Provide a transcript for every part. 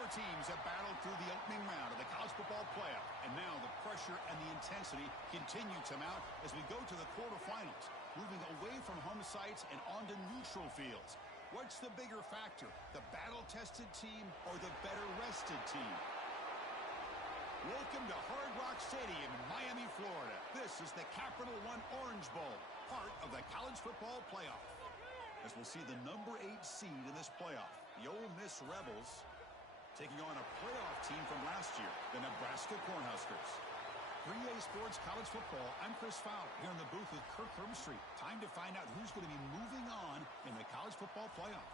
Four teams have battled through the opening round of the college football playoff, and now the pressure and the intensity continue to mount as we go to the quarterfinals, moving away from home sites and onto neutral fields. What's the bigger factor, the battle-tested team or the better-rested team? Welcome to Hard Rock Stadium in Miami, Florida. This is the Capital One Orange Bowl, part of the college football playoff. As we'll see the number 8 seed in this playoff, the Ole Miss Rebels, taking on a playoff team from last year, the Nebraska Cornhuskers. 3A Sports College Football, I'm Chris Fowler, here in the booth with Kirk Herbstreit. Time to find out who's going to be moving on in the college football playoff.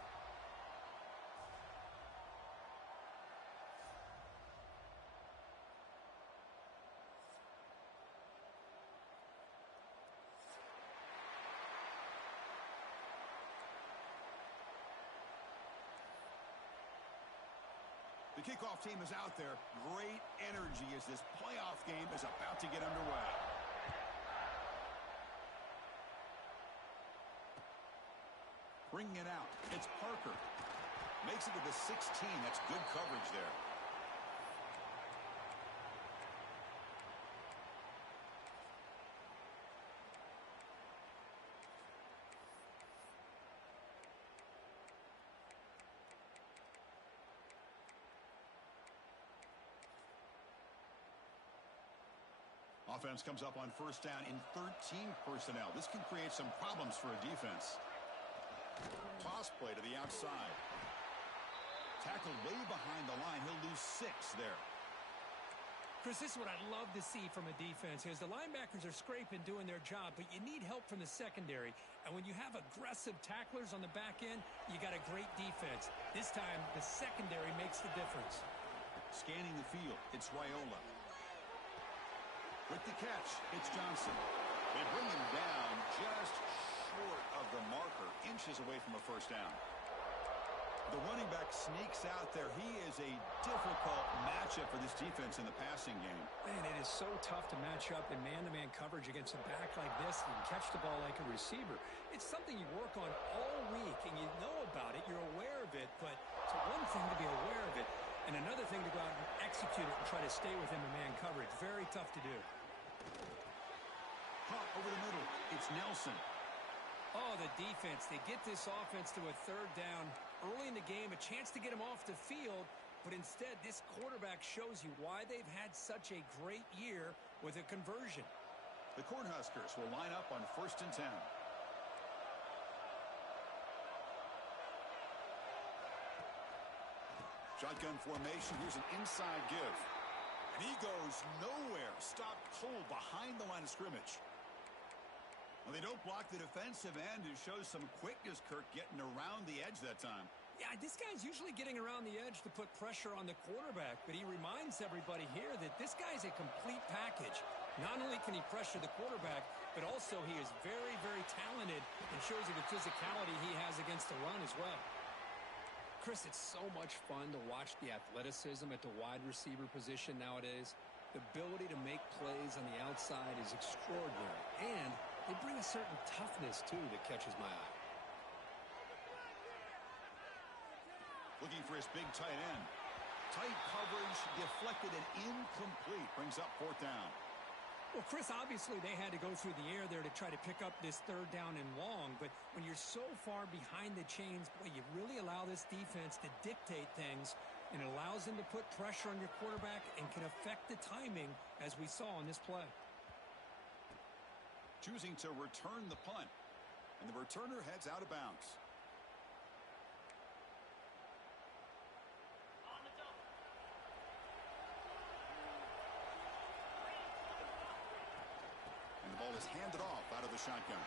The kickoff team is out there. Great energy as this playoff game is about to get underway. Bringing it out. It's Parker. Makes it to the 16. That's good coverage there. Offense comes up on first down in 13 personnel. This can create some problems for a defense. Toss play to the outside. Tackled way behind the line. He'll lose 6 there. Chris, this is what I'd love to see from a defense. As the linebackers are scraping, doing their job, but you need help from the secondary. And when you have aggressive tacklers on the back end, you got a great defense. This time, the secondary makes the difference. Scanning the field, it's Raiola. With the catch, it's Johnson. They bring him down just short of the marker, inches away from a first down. The running back sneaks out there. He is a difficult matchup for this defense in the passing game. Man, it is so tough to match up in man-to-man coverage against a back like this and catch the ball like a receiver. It's something you work on all week, and you know about it. You're aware of it, but it's one thing to be aware of it, and another thing to go out and execute it and try to stay within the man coverage. Very tough to do. Hot over the middle. It's Nelson. Oh, the defense. They get this offense to a third down early in the game, a chance to get him off the field, but instead this quarterback shows you why they've had such a great year with a conversion. The Cornhuskers will line up on first and 10. Shotgun formation. Here's an inside give. And he goes nowhere. Stopped cold behind the line of scrimmage. Well, they don't block the defensive end, who shows some quickness, Kirk, getting around the edge that time. Yeah, this guy's usually getting around the edge to put pressure on the quarterback, but he reminds everybody here that this guy's a complete package. Not only can he pressure the quarterback, but also he is very, very talented and shows you the physicality he has against the run as well. Chris, it's so much fun to watch the athleticism at the wide receiver position nowadays. The ability to make plays on the outside is extraordinary, and they bring a certain toughness, too, that catches my eye. Looking for his big tight end. Tight coverage, deflected and incomplete. Brings up fourth down. Well, Chris, obviously they had to go through the air there to try to pick up this third down and long, but when you're so far behind the chains, boy, you really allow this defense to dictate things, and it allows them to put pressure on your quarterback and can affect the timing, as we saw on this play. Choosing to return the punt, and the returner heads out of bounds. And the ball is handed off out of the shotgun.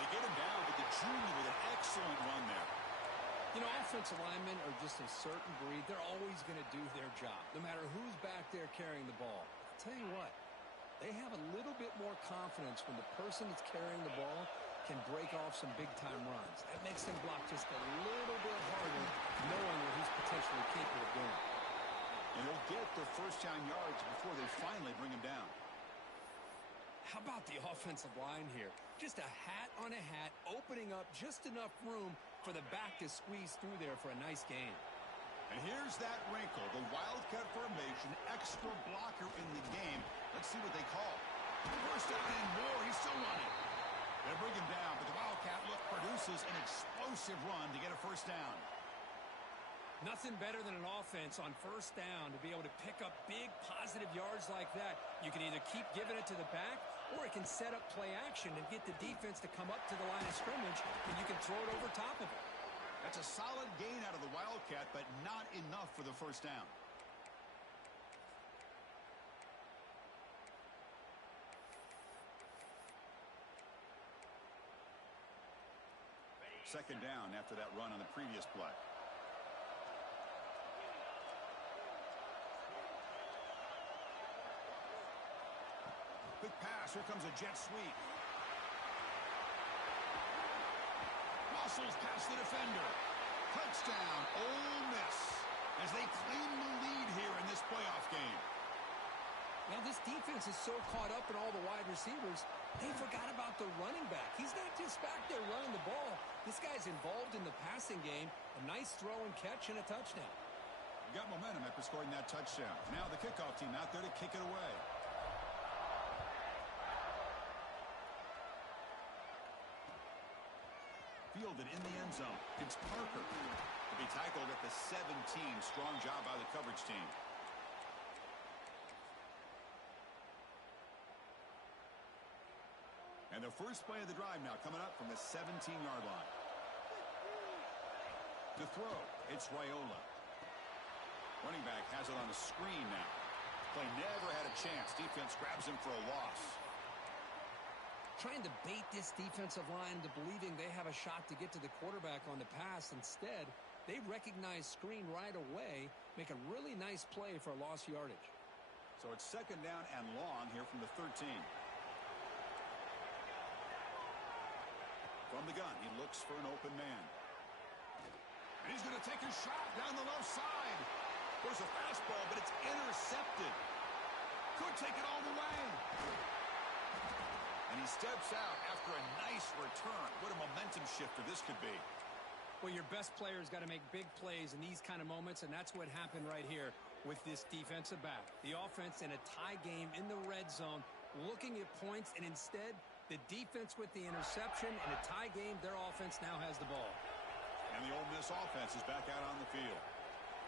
They get him down, but the junior with an excellent run there. You know, offensive linemen are just a certain breed. They're always going to do their job, no matter who's back there carrying the ball. I'll tell you what, they have a little bit more confidence when the person that's carrying the ball can break off some big-time runs. That makes them block just a little bit harder, knowing what he's potentially capable of doing. And he'll get the first down yards before they finally bring him down. How about the offensive line here? Just a hat on a hat, opening up just enough room for the back to squeeze through there for a nice gain. And here's that wrinkle, the wildcat formation, extra blocker in the game. Let's see what they call. First down and more. He's still running. They bring him down, but the wildcat look produces an explosive run to get a first down. Nothing better than an offense on first down to be able to pick up big positive yards like that. You can either keep giving it to the back, or it can set up play action and get the defense to come up to the line of scrimmage, and you can throw it over top of it. That's a solid gain out of the wildcat, but not enough for the first down. Second down after that run on the previous play. Quick pass. Here comes a jet sweep. Muscles past the defender. Touchdown, Ole Miss, as they claim the lead here in this playoff game. Now, this defense is so caught up in all the wide receivers, they forgot about the running back. He's not just back there running the ball. This guy's involved in the passing game. A nice throw and catch and a touchdown. You got momentum after scoring that touchdown. Now the kickoff team out there to kick it away. Fielded in the end zone. It's Parker to be tackled at the 17. Strong job by the coverage team. And the first play of the drive now coming up from the 17-yard line. To throw, it's Raiola. Running back has it on a screen now. Play never had a chance. Defense grabs him for a loss. Trying to bait this defensive line into believing they have a shot to get to the quarterback on the pass. Instead, they recognize screen right away, make a really nice play for lost yardage. So it's second down and long here from the 13. From the gun, he looks for an open man. And he's going to take a shot down the left side. There's a fastball, but it's intercepted. Could take it all the way. And he steps out after a nice return. What a momentum shifter this could be. Well, your best player's got to make big plays in these kind of moments, and that's what happened right here with this defensive back. The offense in a tie game in the red zone, looking at points, and instead, the defense with the interception. In a tie game, their offense now has the ball. And the Ole Miss offense is back out on the field.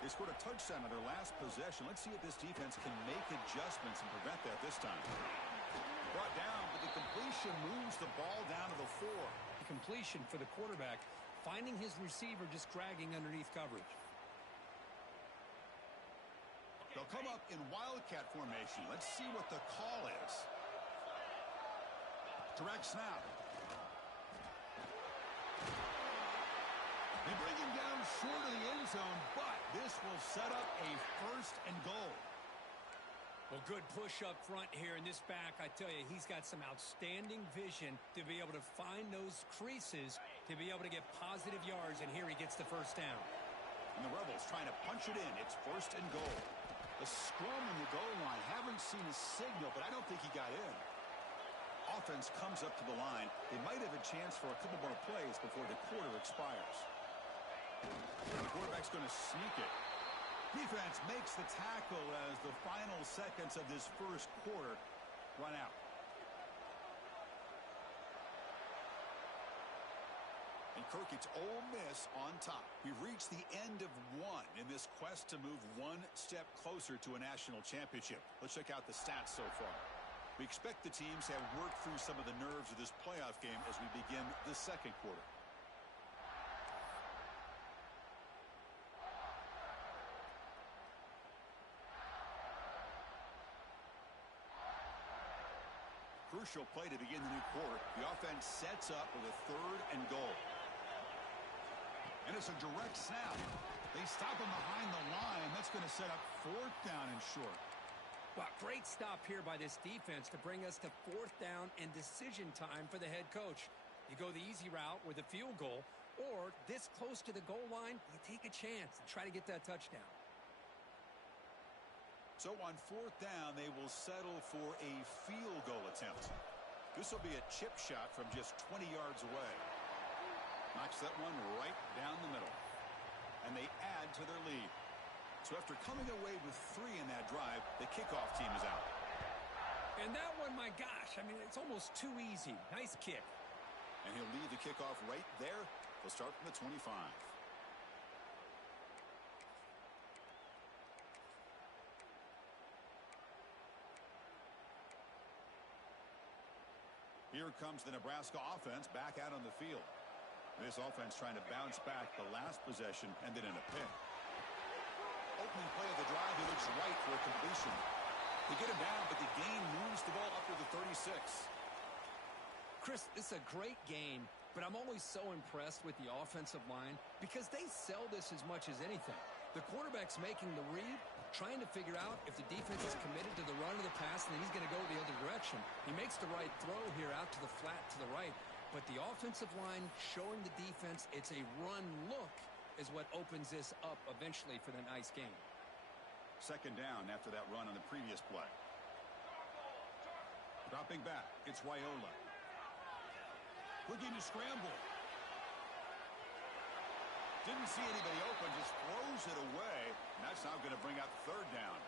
They scored a touchdown on their last possession. Let's see if this defense can make adjustments and prevent that this time. Brought down, but the completion moves the ball down to the 4. The completion for the quarterback, finding his receiver just dragging underneath coverage. They'll come up in wildcat formation. Let's see what the call is. Direct snap. They bring him down short of the end zone, but this will set up a first and goal. Well, good push up front here in this back. I tell you, he's got some outstanding vision to be able to find those creases, to be able to get positive yards, and here he gets the first down. And the Rebels trying to punch it in. It's first and goal. The scrum in the goal line. Haven't seen a signal, but I don't think he got in. Offense comes up to the line. They might have a chance for a couple more plays before the quarter expires. The quarterback's going to sneak it. Defense makes the tackle as the final seconds of this first quarter run out. And Kirk, it's Ole Miss on top. We've reached the end of one in this quest to move one step closer to a national championship. Let's check out the stats so far. We expect the teams to have worked through some of the nerves of this playoff game as we begin the second quarter. Crucial play to begin the new quarter. The offense sets up with a third and goal. And it's a direct snap. They stop him behind the line. That's going to set up fourth down and short. Well, great stop here by this defense to bring us to fourth down and decision time for the head coach. You go the easy route with a field goal, or this close to the goal line, you take a chance and try to get that touchdown. So on fourth down, they will settle for a field goal attempt. This will be a chip shot from just 20 yards away. Knocks that one right down the middle. And they add to their lead. So after coming away with 3 in that drive, the kickoff team is out. And that one, my gosh, I mean, it's almost too easy. Nice kick. And he'll leave the kickoff right there. He'll start from the 25. Here comes the Nebraska offense back out on the field. This offense trying to bounce back. The last possession ended in a pick. Opening play of the drive, he looks right for a completion. They get him down, but the gain moves the ball up to the 36. Chris, this is a great game, but I'm always so impressed with the offensive line because they sell this as much as anything. The quarterback's making the read, trying to figure out if the defense is committed to the run or the pass, and then he's going to go the other direction. He makes the right throw here out to the flat to the right, but the offensive line showing the defense it's a run look is what opens this up eventually for the nice game. Second down after that run on the previous play. Dropping back, it's Wyola. Looking to scramble. Didn't see anybody open, just throws it away. And that's now going to bring out third down.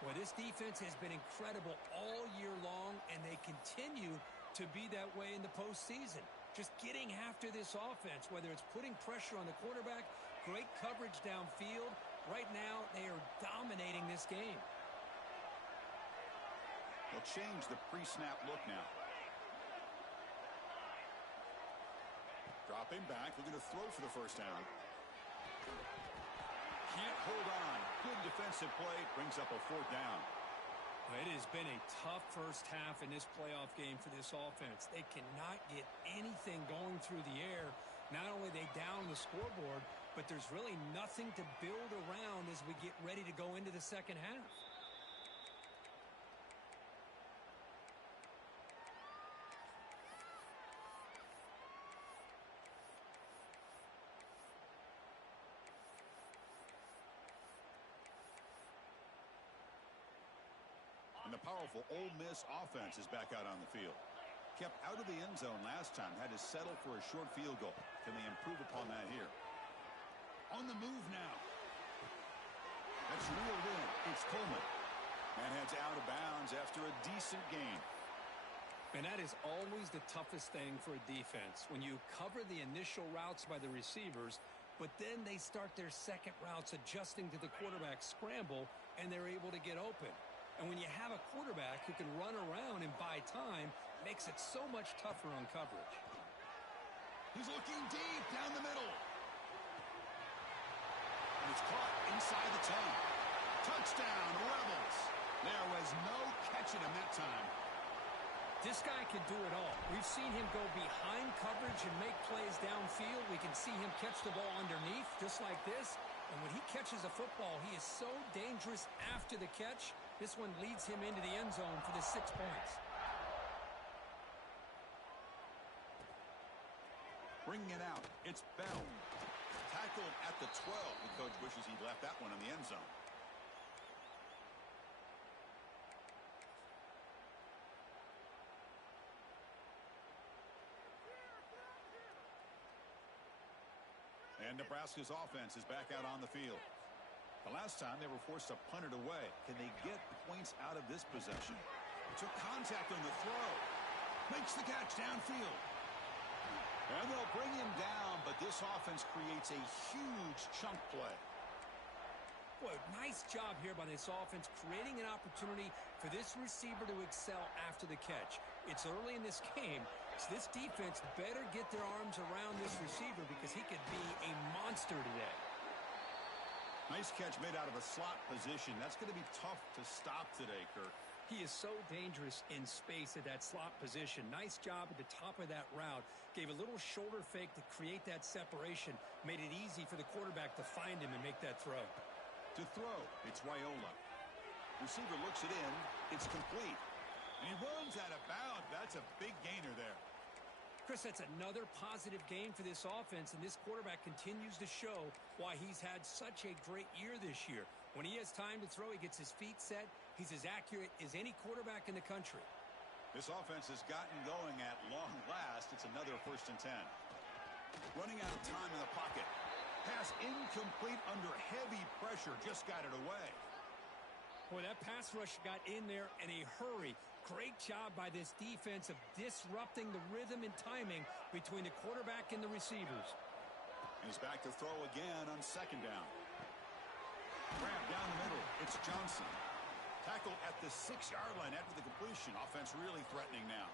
Well, this defense has been incredible all year long, and they continue to be that way in the postseason. Just getting after this offense, whether it's putting pressure on the quarterback, great coverage downfield. Right now, they are dominating this game. They'll change the pre-snap look now. Dropping back, looking to throw for the first down. Can't hold on. Good defensive play, brings up a fourth down. It has been a tough first half in this playoff game for this offense. They cannot get anything going through the air. Not only are they down the scoreboard, but there's really nothing to build around as we get ready to go into the second half. And the powerful Ole Miss offense is back out on the field. Kept out of the end zone last time, had to settle for a short field goal. Can they improve upon that here? On the move now. That's reeled in. It's Coleman. And heads out of bounds after a decent gain. And that is always the toughest thing for a defense. When you cover the initial routes by the receivers, but then they start their second routes adjusting to the quarterback scramble, and they're able to get open. And when you have a quarterback who can run around and buy time, makes it so much tougher on coverage. He's looking deep down the middle. And it's caught inside the 10. Touchdown, Rebels. There was no catching him that time. This guy can do it all. We've seen him go behind coverage and make plays downfield. We can see him catch the ball underneath just like this. And when he catches a football, he is so dangerous after the catch. This one leads him into the end zone for the 6 points. Bringing it out, it's Bell. Tackled at the 12. The coach wishes he'd left that one in the end zone. And Nebraska's offense is back out on the field. The last time they were forced to punt it away. Can they get points out of this possession? Took contact on the throw. Makes the catch downfield. And they'll bring him down, but this offense creates a huge chunk play. Boy, nice job here by this offense, creating an opportunity for this receiver to excel after the catch. It's early in this game, so this defense better get their arms around this receiver because he could be a monster today. Nice catch made out of a slot position. That's going to be tough to stop today, Kirk. He is so dangerous in space at that slot position. Nice job at the top of that route. Gave a little shoulder fake to create that separation. Made it easy for the quarterback to find him and make that throw. To throw, it's Wyola. Receiver looks it in. It's complete. And he runs out of bounds. That's a big gainer there. Chris, that's another positive game for this offense, and this quarterback continues to show why he's had such a great year this year. When he has time to throw, he gets his feet set. He's as accurate as any quarterback in the country. This offense has gotten going at long last. It's another 1st and 10. Running out of time in the pocket. Pass incomplete under heavy pressure. Just got it away. Boy, that pass rush got in there in a hurry. Great job by this defense of disrupting the rhythm and timing between the quarterback and the receivers. He's back to throw again on second down. Grab down the middle. It's Johnson. Tackle at the 6-yard line after the completion. Offense really threatening now.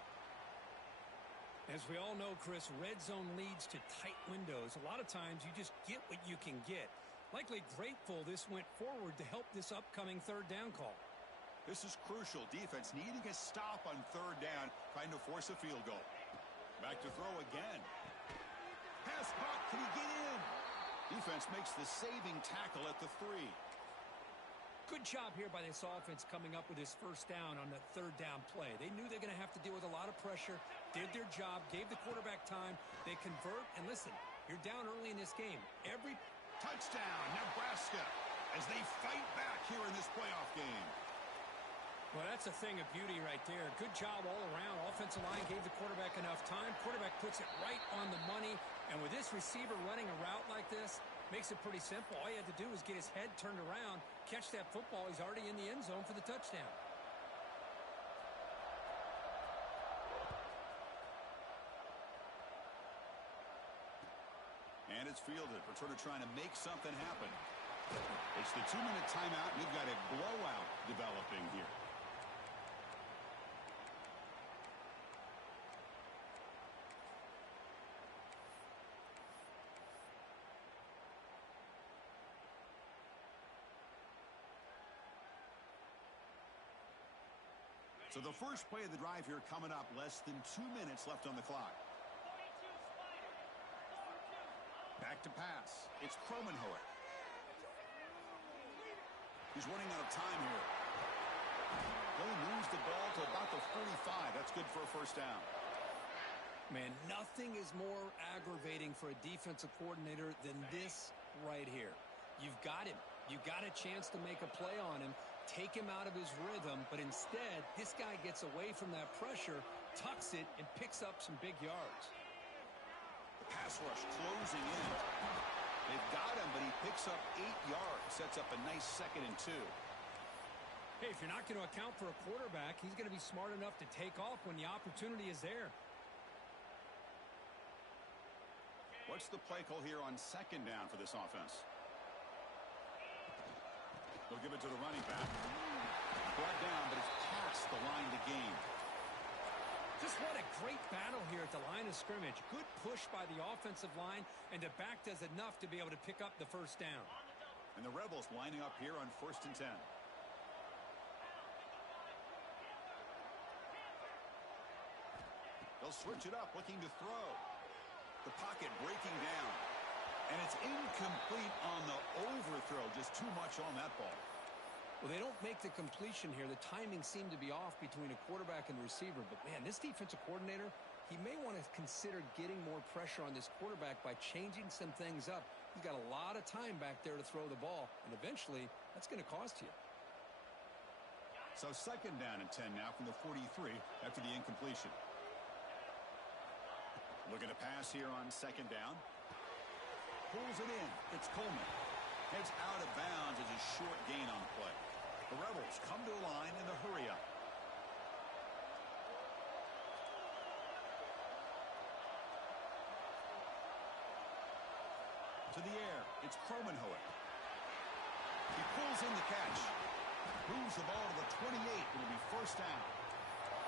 As we all know, Chris, red zone leads to tight windows. A lot of times you just get what you can get. Likely grateful this went forward to help this upcoming third down call. This is crucial. Defense needing a stop on third down, trying to force a field goal. Back to throw again. Pass caught. Can he get in? Defense makes the saving tackle at the 3. Good job here by this offense coming up with his first down on the third down play. They knew they're going to have to deal with a lot of pressure, did their job, gave the quarterback time. They convert, and listen, you're down early in this game. Every touchdown, Nebraska, as they fight back here in this playoff game. Well, that's a thing of beauty right there. Good job all around. Offensive line gave the quarterback enough time. Quarterback puts it right on the money. And with this receiver running a route like this, makes it pretty simple. All you had to do was get his head turned around, catch that football. He's already in the end zone for the touchdown. And it's fielded. We're sort of trying to make something happen. It's the 2-minute timeout. We've got a blowout developing here. So the first play of the drive here coming up. Less than 2 minutes left on the clock. Back to pass. It's Qtrfinal. He's running out of time here. He moves the ball to about the 45. That's good for a first down. Man, nothing is more aggravating for a defensive coordinator than this right here. You've got him. You got a chance to make a play on him, take him out of his rhythm, but instead, this guy gets away from that pressure, tucks it, and picks up some big yards. The pass rush closing in. They've got him, but he picks up 8 yards, sets up a nice 2nd and 2. Hey, if you're not going to account for a quarterback, he's going to be smart enough to take off when the opportunity is there. What's the play call here on second down for this offense? They'll give it to the running back. Brought down, but it's past the line of the game. Just what a great battle here at the line of scrimmage. Good push by the offensive line, and the back does enough to be able to pick up the first down. And the Rebels lining up here on 1st and 10. They'll switch it up, looking to throw. The pocket breaking down. And it's incomplete on the overthrow. Just too much on that ball. Well, they don't make the completion here. The timing seemed to be off between a quarterback and receiver. But, man, this defensive coordinator, he may want to consider getting more pressure on this quarterback by changing some things up. He's got a lot of time back there to throw the ball. And eventually, that's going to cost you. So 2nd down and 10 now from the 43 after the incompletion. Looking to pass here on 2nd down. Pulls it in. It's Coleman. Heads out of bounds as a short gain on the play. The Rebels come to a line in the hurry up. To the air. It's Qtrfinal. He pulls in the catch. Moves the ball to the 28. It'll be first down.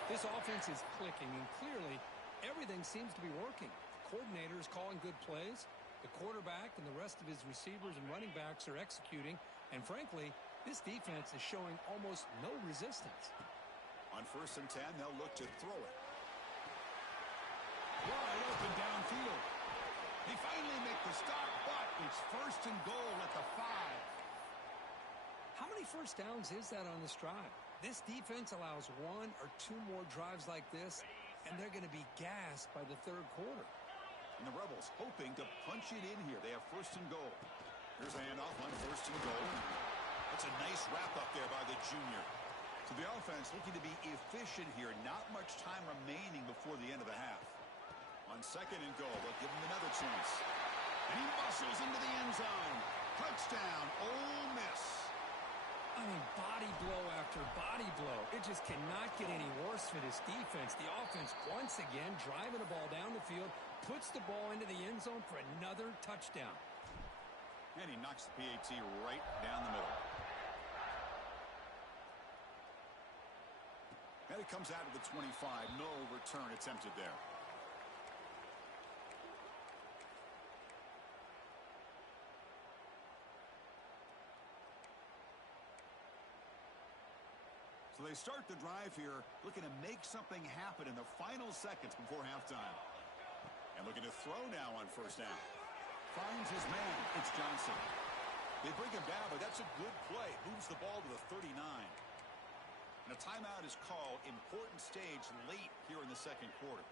This offense is clicking, and clearly everything seems to be working. The coordinator is calling good plays. The quarterback and the rest of his receivers and running backs are executing. And frankly, this defense is showing almost no resistance. On 1st and 10, they'll look to throw it. Wide open downfield. They finally make the stop, but it's 1st and goal at the 5. How many first downs is that on this drive? This defense allows 1 or 2 more drives like this, and they're going to be gassed by the 3rd quarter. And the Rebels hoping to punch it in here. They have 1st and goal. Here's a handoff on 1st and goal. That's a nice wrap-up there by the junior. So the offense looking to be efficient here. Not much time remaining before the end of the half. On 2nd and goal, they'll give him another chance. And he muscles into the end zone. Touchdown, Ole Miss. I mean, body blow after body blow. It just cannot get any worse for this defense. The offense, once again, driving the ball down the field, puts the ball into the end zone for another touchdown. And he knocks the PAT right down the middle. And it comes out of the 25. No return attempted there. So they start the drive here, looking to make something happen in the final seconds before halftime. And looking to throw now on first down. Finds his man. It's Johnson. They bring him down, but that's a good play. Moves the ball to the 39. And a timeout is called. Important stage late here in the second quarter.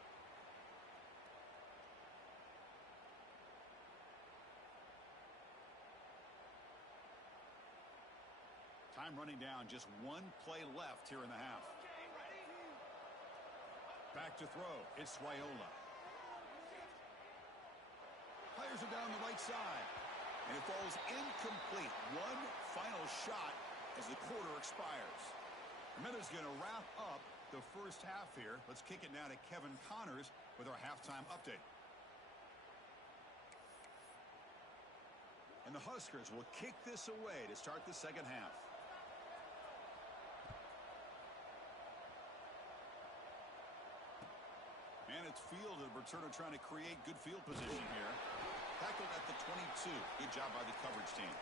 Time running down. Just one play left here in the half. Back to throw. It's Raiola. Fires it down the right side. And it falls incomplete. One final shot as the quarter expires. Minutes going to wrap up the first half here. Let's kick it now to Kevin Connors with our halftime update. And the Huskers will kick this away to start the second half. And it's fielded. Returner trying to create good field position here. Tackled at the 22. Good job by the coverage team.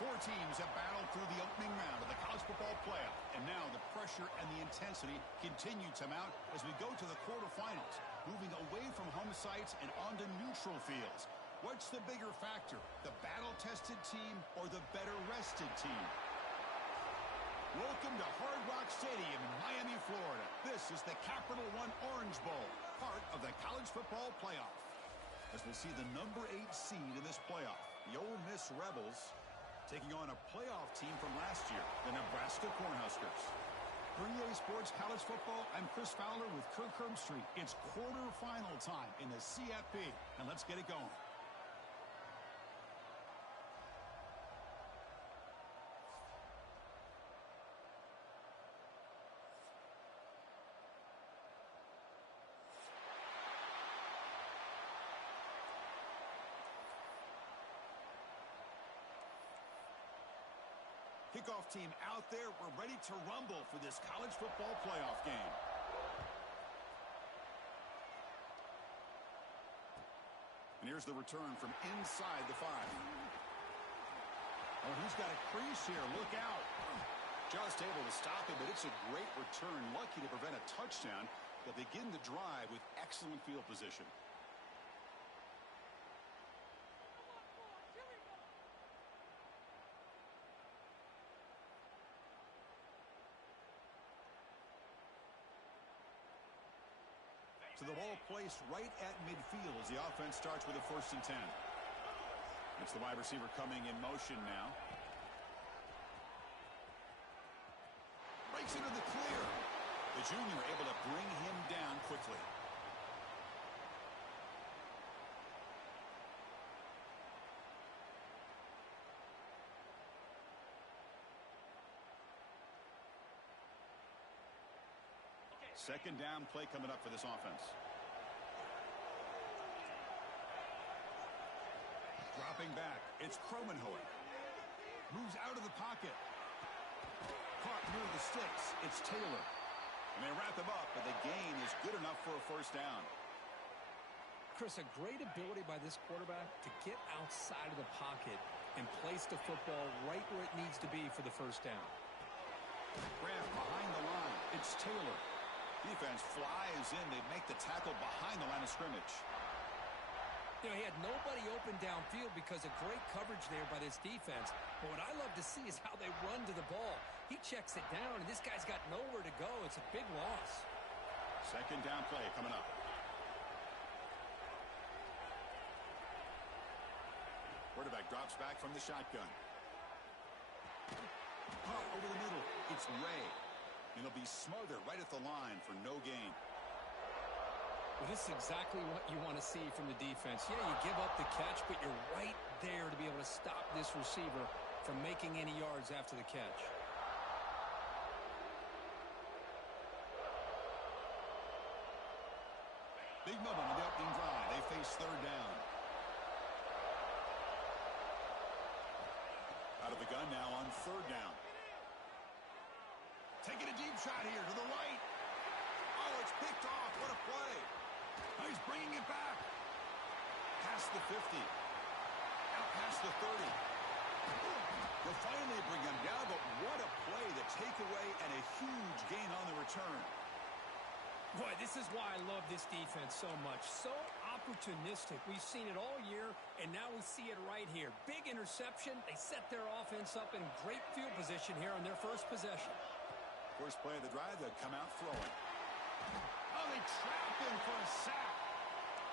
Four teams have battled through the opening round of the college football playoff. And now the pressure and the intensity continue to mount as we go to the quarterfinals, moving away from home sites and onto neutral fields. What's the bigger factor, the battle-tested team or the better-rested team? Welcome to Hard Rock Stadium in Miami, Florida. This is the Capital One Orange Bowl, part of the college football playoff. As we'll see the number 8 seed in this playoff, the Ole Miss Rebels, taking on a playoff team from last year, the Nebraska Cornhuskers. For EA Sports College Football, I'm Chris Fowler with Kirk Herbstreit. It's quarterfinal time in the CFB, and let's get it going. Kickoff team out there. We're ready to rumble for this college football playoff game. And here's the return from inside the 5. Oh, he's got a crease here. Look out. Just able to stop it, but it's a great return. Lucky to prevent a touchdown. They'll begin the drive with excellent field position. the ball placed right at midfield as the offense starts with a 1st and 10. It's the wide receiver coming in motion now. Breaks into the clear. The junior able to bring him down quickly. Second down play coming up for this offense. Dropping back, it's Kromenhoek. Moves out of the pocket. Caught near the sticks, it's Taylor. And they wrap him up, but the gain is good enough for a 1st down. Chris, a great ability by this quarterback to get outside of the pocket and place the football right where it needs to be for the 1st down. Graf behind the line, it's Taylor. Defense flies in. They make the tackle behind the line of scrimmage. You know, he had nobody open downfield because of great coverage there by this defense. But what I love to see is how they run to the ball. He checks it down, and this guy's got nowhere to go. It's a big loss. Second down play coming up. Quarterback drops back from the shotgun. Caught over the middle. It's Ray. And he'll be smothered right at the line for no gain. Well, this is exactly what you want to see from the defense. Yeah, you give up the catch, but you're right there to be able to stop this receiver from making any yards after the catch. Big moment on the opening drive. They face 3rd down. Out of the gun now on 3rd down. Taking a deep shot here to the right. Oh, it's picked off. What a play. Oh, he's bringing it back. Past the 50. Out past the 30. They'll finally bring him down, but what a play. The takeaway and a huge gain on the return. Boy, this is why I love this defense so much. So opportunistic. We've seen it all year, and now we see it right here. Big interception. They set their offense up in great field position here on their first possession. First play of the drive, they'll come out throwing. Oh, they trap him for a sack.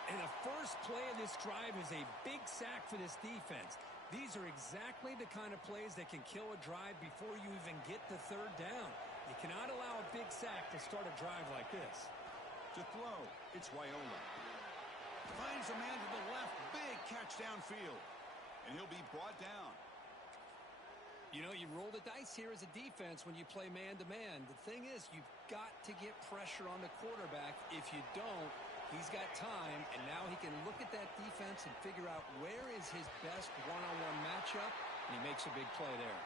And the first play of this drive is a big sack for this defense. These are exactly the kind of plays that can kill a drive before you even get to 3rd down. You cannot allow a big sack to start a drive like this. To throw, it's Wyola. Finds a man to the left. Big catch downfield. And he'll be brought down. You know, you roll the dice here as a defense when you play man-to-man. The thing is, you've got to get pressure on the quarterback. If you don't, he's got time, and now he can look at that defense and figure out where is his best one-on-one matchup, and he makes a big play there.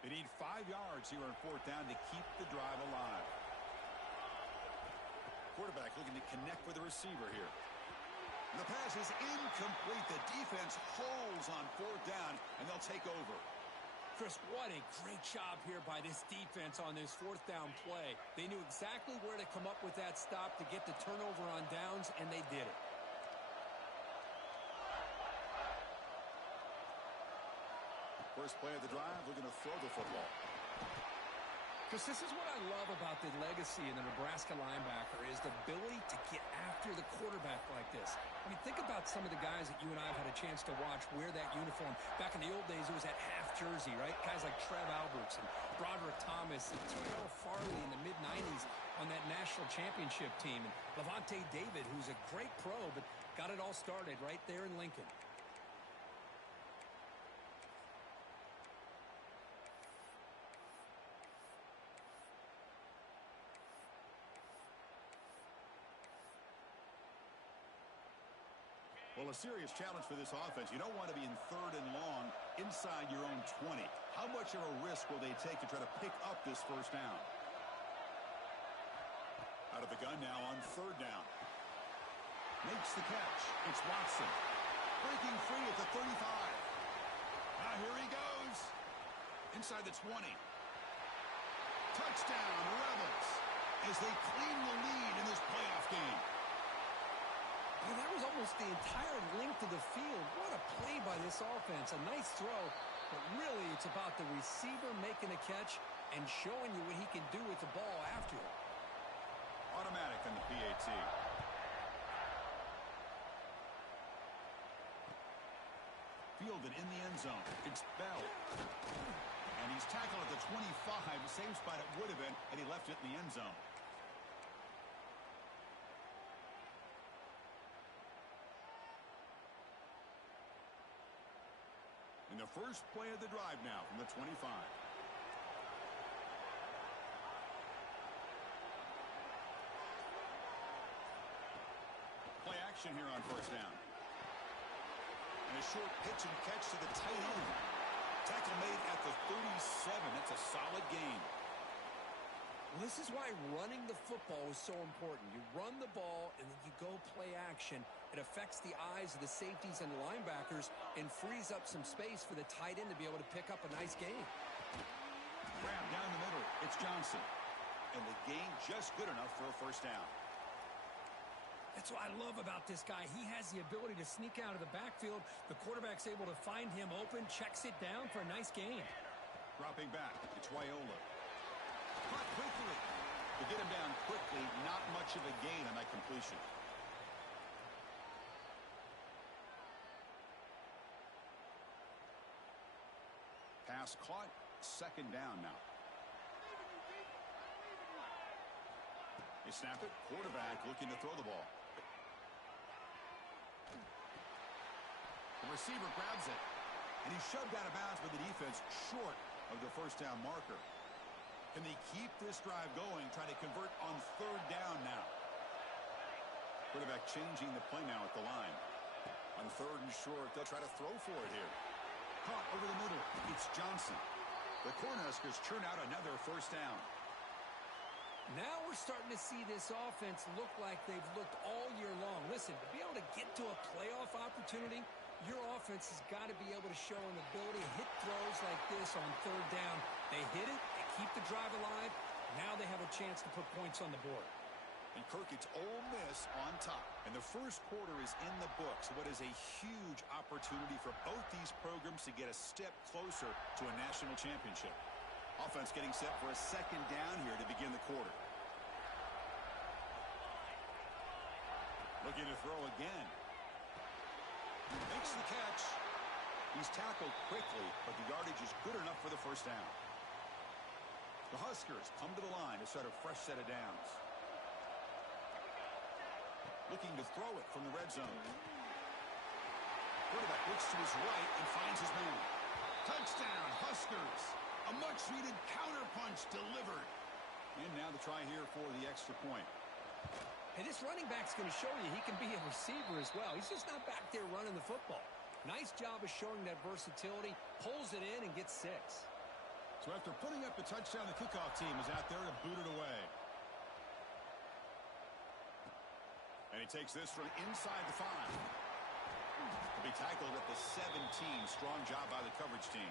They need 5 yards here on 4th down to keep the drive alive. Quarterback looking to connect with the receiver here. The pass is incomplete. The defense holds on 4th down, and they'll take over. Chris, what a great job here by this defense on this 4th down play. They knew exactly where to come up with that stop to get the turnover on downs, and they did it. First play of the drive, looking to throw the football. Because this is what I love about the legacy in the Nebraska linebacker is the ability to get after the quarterback like this. I mean, think about some of the guys that you and I have had a chance to watch wear that uniform. Back in the old days, it was that half jersey, right? Guys like Trev Alberts and Broderick Thomas and Terrell Farley in the mid-90s on that national championship team. And Levante David, who's a great pro, but got it all started right there in Lincoln. Well, a serious challenge for this offense. You don't want to be in 3rd and long inside your own 20. How much of a risk will they take to try to pick up this 1st down? Out of the gun now on 3rd down. Makes the catch. It's Watson. Breaking free at the 35. Now here he goes. Inside the 20. Touchdown, Rebels, as they claim the lead in this playoff game. Well, that was almost the entire length of the field. What a play by this offense. A nice throw, but really it's about the receiver making the catch and showing you what he can do with the ball after it. Automatic in the PAT. Fielded in the end zone. It's Bell. And he's tackled at the 25, same spot it would have been, and he left it in the end zone. In the first play of the drive now from the 25. Play action here on first down. And a short pitch and catch to the tight end. Tackle made at the 37. That's a solid gain. Well, this is why running the football is so important. You run the ball, and then you go play action. It affects the eyes of the safeties and the linebackers and frees up some space for the tight end to be able to pick up a nice gain. Grab down the middle. It's Johnson. And the gain just good enough for a first down. That's what I love about this guy. He has the ability to sneak out of the backfield. The quarterback's able to find him open, checks it down for a nice gain. Dropping back, it's Wyola. Caught quickly. To get him down quickly, not much of a gain on that completion. Pass caught, second down now. They snap it, quarterback looking to throw the ball. The receiver grabs it, and he's shoved out of bounds by the defense short of the first down marker. Can they keep this drive going, trying to convert on third down now? Quarterback changing the play now at the line. On third and short, they'll try to throw for it here. Caught over the middle. It's Johnson. The Cornhuskers churn out another first down. Now we're starting to see this offense look like they've looked all year long. Listen, to be able to get to a playoff opportunity, your offense has got to be able to show an ability to hit throws like this on third down. They hit it, they keep the drive alive. Now they have a chance to put points on the board. And Kirk, it's Ole Miss on top. And the first quarter is in the books. What is a huge opportunity for both these programs to get a step closer to a national championship. Offense getting set for a second down here to begin the quarter. Looking to throw again. Makes the catch. He's tackled quickly, but the yardage is good enough for the first down. The Huskers come to the line to start a fresh set of downs. Looking to throw it from the red zone. Quarterback looks to his right and finds his man. Touchdown, Huskers. A much-needed counterpunch delivered. And now the try here for the extra point. Hey, this running back's going to show you he can be a receiver as well. He's just not back there running the football. Nice job of showing that versatility. Pulls it in and gets 6. So after putting up the touchdown, the kickoff team is out there to boot it away. And he takes this from inside the 5. He'll be tackled at the 17. Strong job by the coverage team.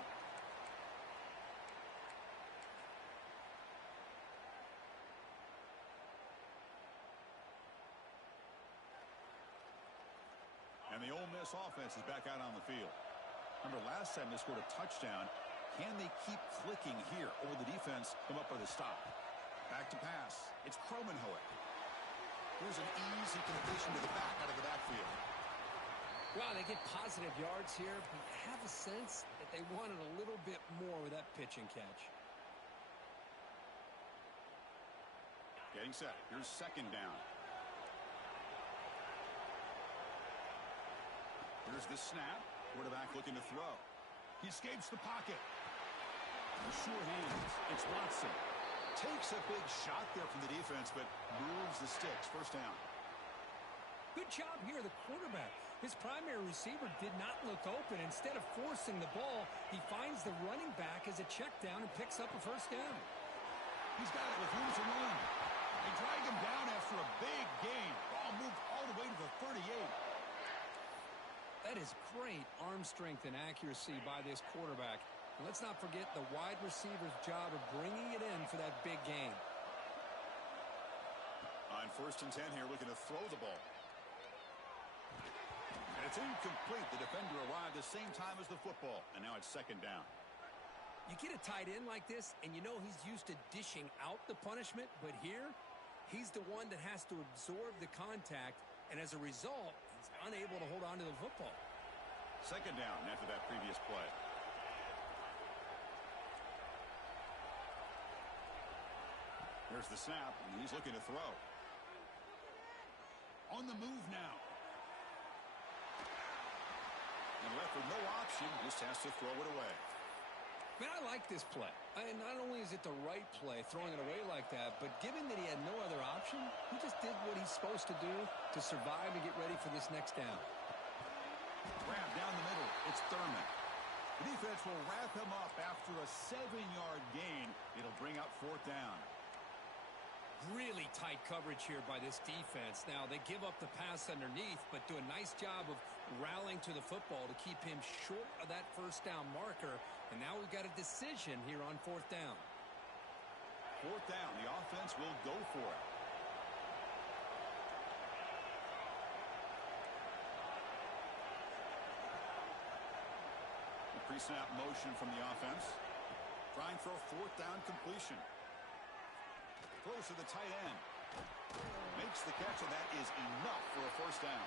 And the Ole Miss offense is back out on the field. Remember, last time they scored a touchdown. Can they keep clicking here, or will the defense come up with a stop? Back to pass. It's Kromenhoek. Here's an easy completion to the back out of the backfield. Well, they get positive yards here, but I have a sense that they wanted a little bit more with that pitch and catch. Getting set. Here's second down. Here's the snap. Quarterback looking to throw. He escapes the pocket. Sure hands. It's Watson. Takes a big shot there from the defense, but moves the sticks. First down. Good job here, the quarterback. His primary receiver did not look open. Instead of forcing the ball, he finds the running back as a check down and picks up a first down. He's got it with room to run. They drag him down after a big gain. Ball moved all the way to the 38. That is great arm strength and accuracy by this quarterback. And let's not forget the wide receiver's job of bringing it in for that big gain. On 1st and 10 here, looking to throw the ball. It's incomplete. The defender arrived the same time as the football, and now it's second down. You get a tight end like this, and you know he's used to dishing out the punishment, but here, he's the one that has to absorb the contact, and as a result, he's unable to hold on to the football. Second down after that previous play. Here's the snap, and he's looking to throw. On the move now. And left with no option, just has to throw it away. Man, I like this play. And not only is it the right play, throwing it away like that, but given that he had no other option, he just did what he's supposed to do to survive and get ready for this next down. Grab down the middle. It's Thurman. The defense will wrap him up after a 7-yard gain. It'll bring up fourth down. Really tight coverage here by this defense. Now, they give up the pass underneath, but do a nice job of rallying to the football to keep him short of that first down marker. And now we've got a decision here on fourth down. Fourth down. The offense will go for it. The pre-snap motion from the offense. Trying for a fourth down completion. Close to the tight end. Makes the catch, and that is enough for a first down.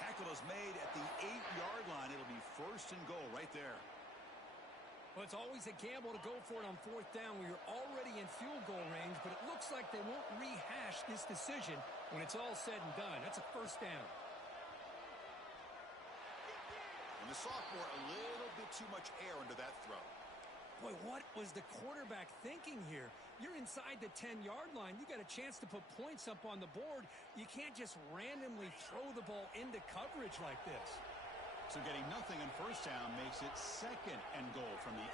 Tackle is made at the 8-yard line. It'll be first and goal right there. Well, it's always a gamble to go for it on fourth down when you're already in field goal range, but it looks like they won't rehash this decision when it's all said and done. That's a first down. And the sophomore, a little bit too much air under that throw. Boy, what was the quarterback thinking here? You're inside the 10-yard line. You got a chance to put points up on the board. You can't just randomly throw the ball into coverage like this. So getting nothing on first down makes it second and goal from the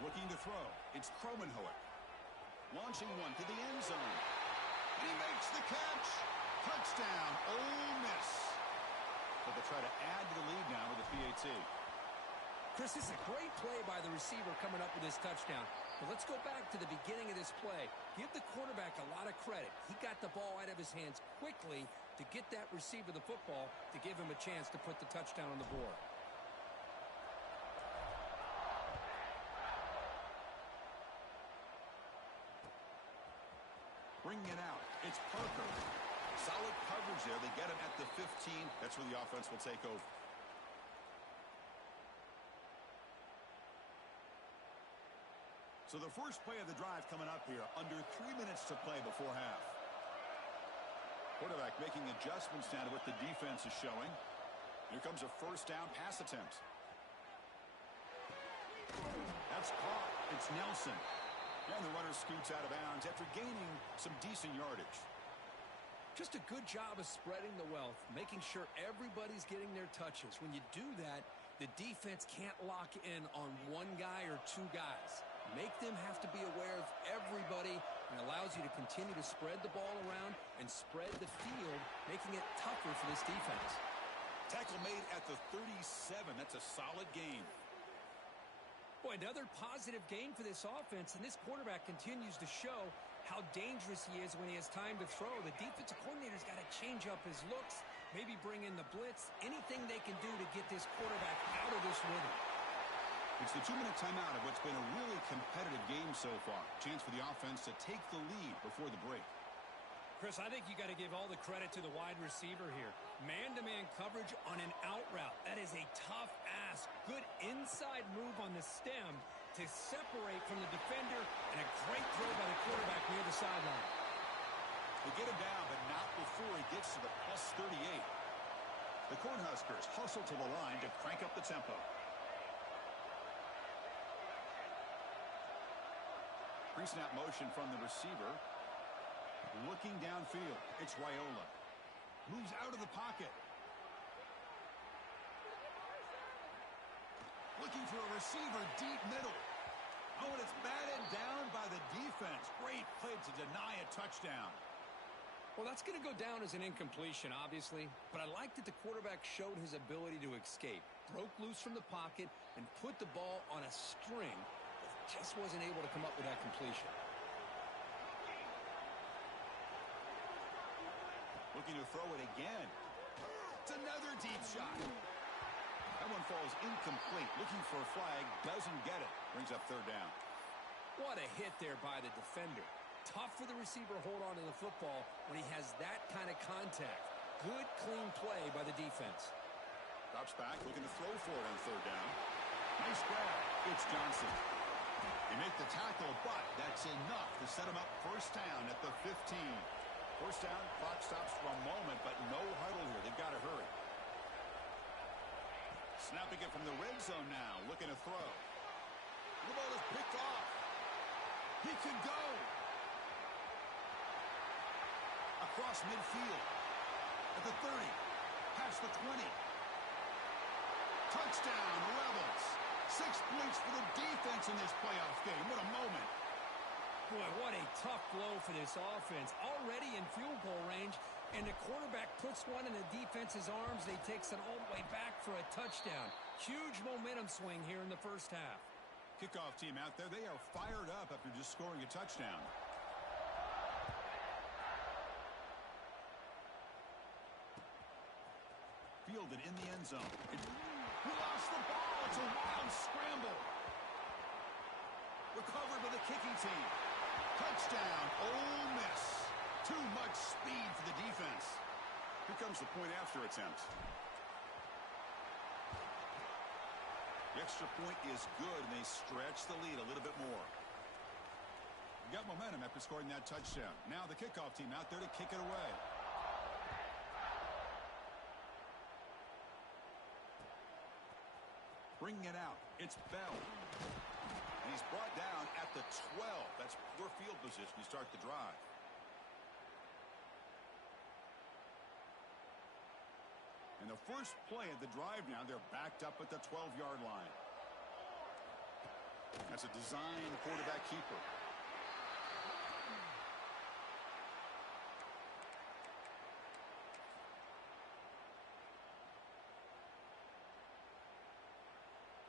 8. Looking to throw. It's Kromenhoek. Launching one to the end zone. And he makes the catch. Touchdown, Ole Miss. But they try to add to the lead now with the PAT. Chris, this is a great play by the receiver coming up with this touchdown. But let's go back to the beginning of this play. Give the quarterback a lot of credit. He got the ball out of his hands quickly to get that receiver the football to give him a chance to put the touchdown on the board. Bringing it out. It's Parker. Solid coverage there. They get him at the 15. That's where the offense will take over. So the first play of the drive coming up here, under 3 minutes to play before half. Quarterback making adjustments now to what the defense is showing. Here comes a first down pass attempt. That's caught. It's Nelson. And the runner scoots out of bounds after gaining some decent yardage. Just a good job of spreading the wealth, making sure everybody's getting their touches. When you do that, the defense can't lock in on one guy or two guys. Make them have to be aware of everybody and allows you to continue to spread the ball around and spread the field, making it tougher for this defense. Tackle made at the 37. That's a solid gain. Boy, another positive gain for this offense, and this quarterback continues to show how dangerous he is when he has time to throw. The defensive coordinator's got to change up his looks, maybe bring in the blitz, anything they can do to get this quarterback out of this rhythm. It's the 2-minute timeout of what's been a really competitive game so far. Chance for the offense to take the lead before the break. Chris, I think you got to give all the credit to the wide receiver here. Man-to-man coverage on an out route. That is a tough ask. Good inside move on the stem to separate from the defender, and a great throw by the quarterback near the sideline. They get him down, but not before he gets to the plus 38. The Cornhuskers hustle to the line to crank up the tempo. Pre-snap motion from the receiver. Looking downfield. It's Raiola. Moves out of the pocket. Looking for a receiver deep middle. Oh, and it's batted down by the defense. Great play to deny a touchdown. Well, that's going to go down as an incompletion, obviously. But I like that the quarterback showed his ability to escape. Broke loose from the pocket and put the ball on a string. Just wasn't able to come up with that completion. Looking to throw it again. It's another deep shot. That one falls incomplete. Looking for a flag, doesn't get it. Brings up third down. What a hit there by the defender. Tough for the receiver to hold on to the football when he has that kind of contact. Good, clean play by the defense. Drops back, looking to throw for it on third down. Nice grab. It's Johnson. They make the tackle, but that's enough to set him up first down at the 15. First down, clock stops for a moment, but no huddle here. They've got to hurry. Snapping it from the red zone now, looking to throw. The ball is picked off. He can go. Across midfield. At the 30. Past the 20. Touchdown, Rebels. 6 points for the defense in this playoff game. What a moment. Boy, what a tough blow for this offense. Already in field goal range, and the quarterback puts one in the defense's arms. They takes it all the way back for a touchdown. Huge momentum swing here in the first half. Kickoff team out there. They are fired up after just scoring a touchdown. Fielded in the end zone. He lost the ball. It's a wild scramble. Recovered by the kicking team. Touchdown, Ole Miss. Too much speed for the defense. Here comes the point after attempt. The extra point is good, and they stretch the lead a little bit more. Got momentum after scoring that touchdown. Now the kickoff team out there to kick it away. Bringing it out. It's Bell. And he's brought down at the 12. That's poor field position to start the drive. And the first play of the drive now, they're backed up at the 12-yard line. That's a design quarterback keeper.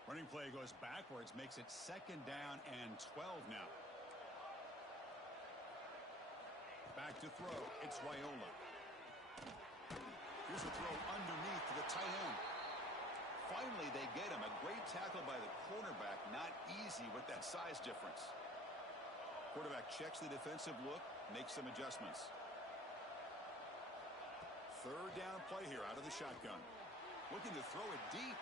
Running play goes backwards, makes it second down and 12 now. Back to throw. It's Raiola. Here's a throw underneath to the tight end. Finally, they get him. A great tackle by the cornerback. Not easy with that size difference. Quarterback checks the defensive look, makes some adjustments. Third down play here out of the shotgun. Looking to throw it deep.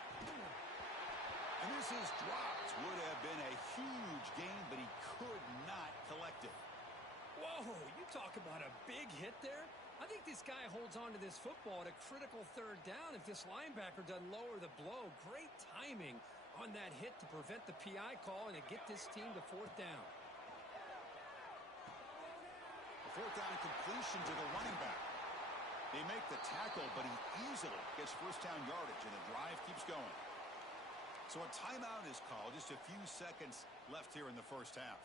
And this is dropped. Would have been a huge gain, but he could not collect it. Whoa, you talk about a big hit there. I think this guy holds on to this football at a critical third down if this linebacker doesn't lower the blow. Great timing on that hit to prevent the PI call and to get this team to fourth down. The fourth down completion to the running back. They make the tackle, but he easily gets first down yardage, and the drive keeps going. So a timeout is called. Just a few seconds left here in the first half.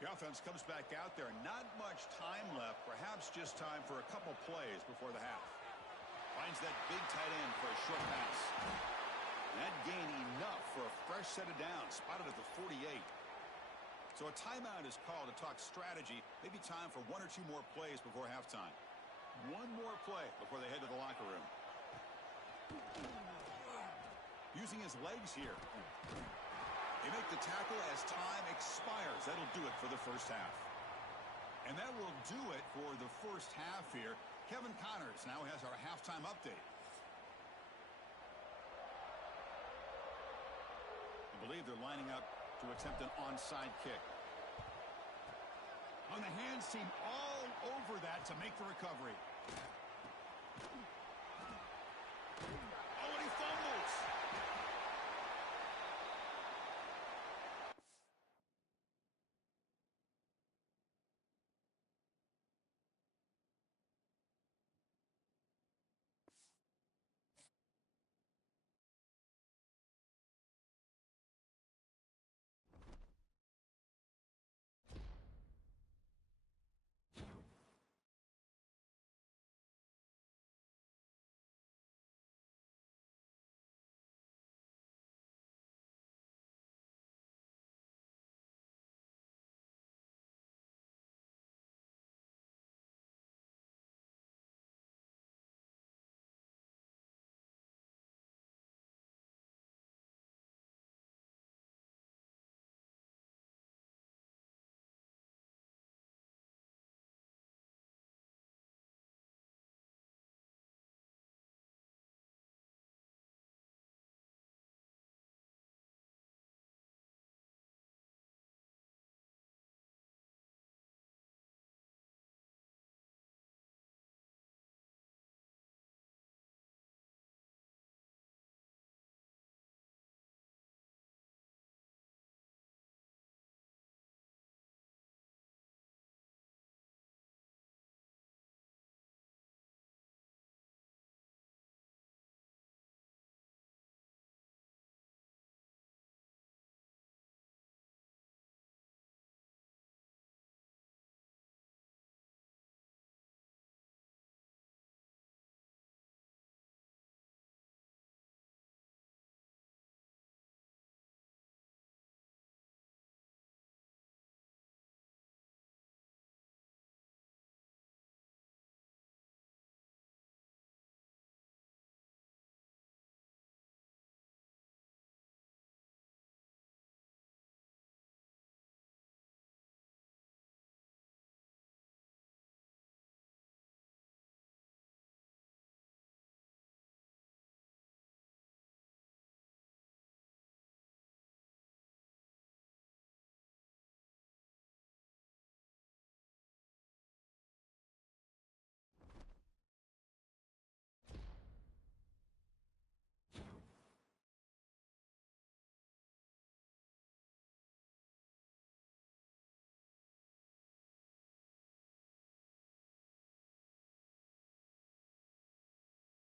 The offense comes back out there. Not much time left. Perhaps just time for a couple plays before the half. Finds that big tight end for a short pass. And that gained enough for a fresh set of downs. Spotted at the 48. So a timeout is called to talk strategy. Maybe time for one or two more plays before halftime. One more play before they head to the locker room. Using his legs here. They make the tackle as time expires. That'll do it for the first half. And that will do it for the first half here. Kevin Connors now has our halftime update. I believe they're lining up to attempt an onside kick. On the hands team all over that to make the recovery.